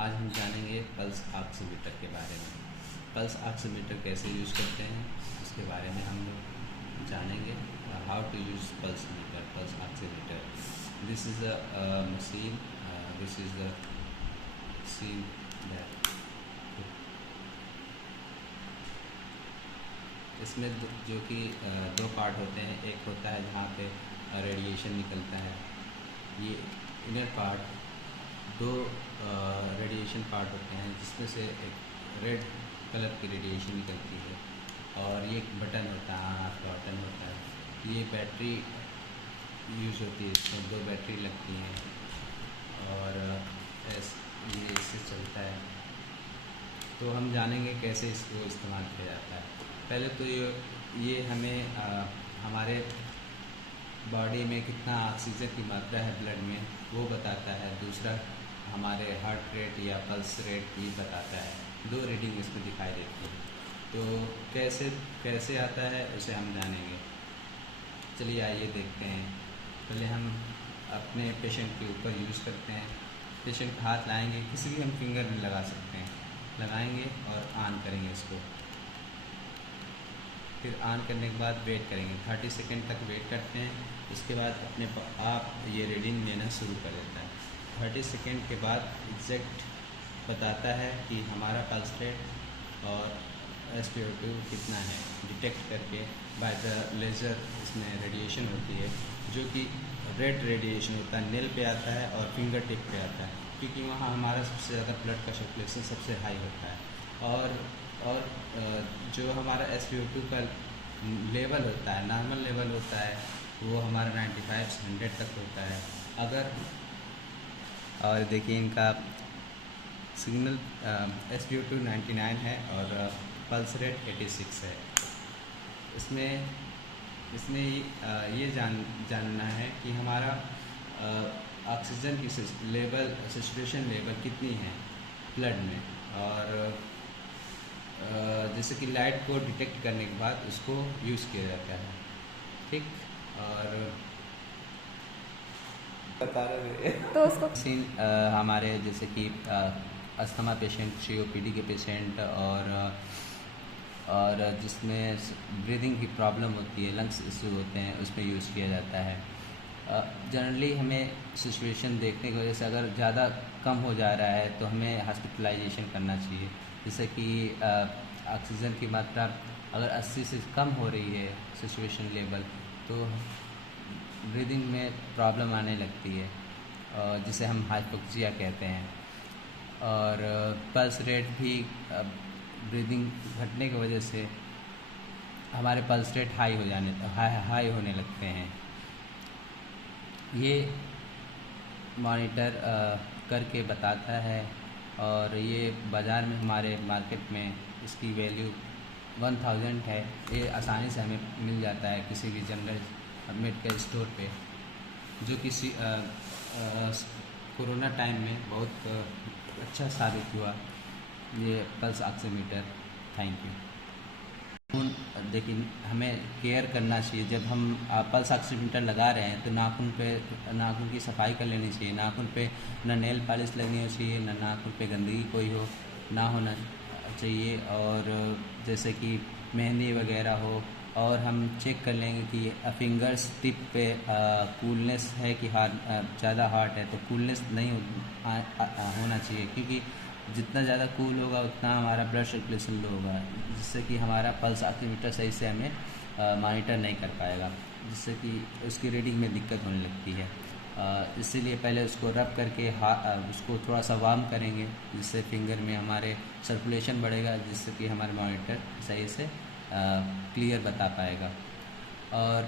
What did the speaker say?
आज हम जानेंगे पल्स ऑक्सीमीटर के बारे में। पल्स ऑक्सीमीटर कैसे यूज़ करते हैं उसके बारे में हम लोग जानेंगे। How to use pulse meter, pulse oximeter. This is a machine, this is the machine that इसमें जो कि दो पार्ट होते हैं। एक होता है जहाँ पे रेडिएशन निकलता है, ये इनर पार्ट। दो रेडिएशन पार्ट होते हैं जिसमें से एक रेड कलर की रेडिएशन निकलती है और ये एक बटन होता है, हाथ का बटन होता है। ये बैटरी यूज़ होती है, इसमें दो बैटरी लगती हैं और ये इससे चलता है। तो हम जानेंगे कैसे इसको इस्तेमाल किया जाता है। पहले तो ये हमें हमारे बॉडी में कितना ऑक्सीजन की मात्रा है ब्लड में वो बताता है। दूसरा हमारे हार्ट रेट या पल्स रेट भी बताता है। दो रीडिंग इसमें दिखाई देती है। तो कैसे आता है उसे हम जानेंगे। चलिए आइए देखते हैं। पहले हम अपने पेशेंट के ऊपर यूज़ करते हैं। पेशेंट का हाथ लाएंगे, किसी भी हम फिंगर में लगा सकते हैं, लगाएंगे और ऑन करेंगे इसको। फिर ऑन करने के बाद वेट करेंगे, 30 सेकंड तक वेट करते हैं। उसके बाद अपने आप ये रीडिंग लेना शुरू कर देता है। 30 सेकंड के बाद एग्जैक्ट बताता है कि हमारा पल्स रेट और SpO2 कितना है, डिटेक्ट करके बाय द लेज़र। इसमें रेडिएशन होती है जो कि रेड रेडिएशन होता है, नेल पे आता है और फिंगर टिप पे आता है, क्योंकि वहाँ हमारा सबसे ज़्यादा ब्लड का सर्कुलेशन सबसे हाई होता है। और जो हमारा SpO2 का लेवल होता है, नॉर्मल लेवल होता है, वो हमारा 95 से 100 तक होता है। अगर और देखिए इनका सिग्नल SpO2 99 है और पल्स रेट 86 है। इसमें ये जानना है कि हमारा ऑक्सीजन की लेवल, सैचुरेशन लेवल कितनी है ब्लड में। और जैसे कि लाइट को डिटेक्ट करने के बाद उसको यूज़ किया जाता है, ठीक। और बता रहे तो उसको हमारे जैसे कि अस्थमा पेशेंट, COPD के पेशेंट और जिसमें ब्रीदिंग की प्रॉब्लम होती है, लंग्स इशू होते हैं, उसमें यूज़ किया जाता है। जनरली हमें सिचुएशन देखने की वजह से अगर ज़्यादा कम हो जा रहा है तो हमें हॉस्पिटलाइजेशन करना चाहिए। जैसे कि ऑक्सीजन की मात्रा अगर 80 से कम हो रही है सिचुएशन लेवल, तो ब्रीदिंग में प्रॉब्लम आने लगती है, जिसे हम हाइपोक्सिया कहते हैं। और पल्स रेट भी ब्रीदिंग घटने की वजह से हमारे पल्स रेट हाई होने लगते हैं। ये मॉनिटर करके बताता है और ये बाज़ार में हमारे मार्केट में इसकी वैल्यू 1000 है। ये आसानी से हमें मिल जाता है किसी भी जनरल मेडिकल स्टोर पे, जो किसी कोरोना टाइम में बहुत अच्छा साबित हुआ ये पल्स ऑक्सीमीटर। Thank you. लेकिन हमें केयर करना चाहिए। जब हम पल्स ऑक्सीमीटर लगा रहे हैं तो नाखून की सफाई कर लेनी चाहिए। नाखून पे ना नेल पॉलिश लगनी चाहिए, ना नाखून पे गंदगी कोई ना होना चाहिए। और जैसे कि मेहंदी वगैरह हो, और हम चेक कर लेंगे कि फिंगर्स टिप पे कूलनेस है कि ज़्यादा हॉट है। तो कूलनेस नहीं होना चाहिए, क्योंकि जितना ज़्यादा कूल होगा उतना हमारा ब्लड सर्कुलेशन लो होगा, जिससे कि हमारा पल्स ऑक्सीमीटर सही से हमें मॉनिटर नहीं कर पाएगा, जिससे कि उसकी रीडिंग में दिक्कत होने लगती है। इसीलिए पहले उसको रब करके उसको थोड़ा सा वार्म करेंगे, जिससे फिंगर में हमारे सर्कुलेशन बढ़ेगा, जिससे कि हमारा मॉनिटर सही से क्लियर बता पाएगा। और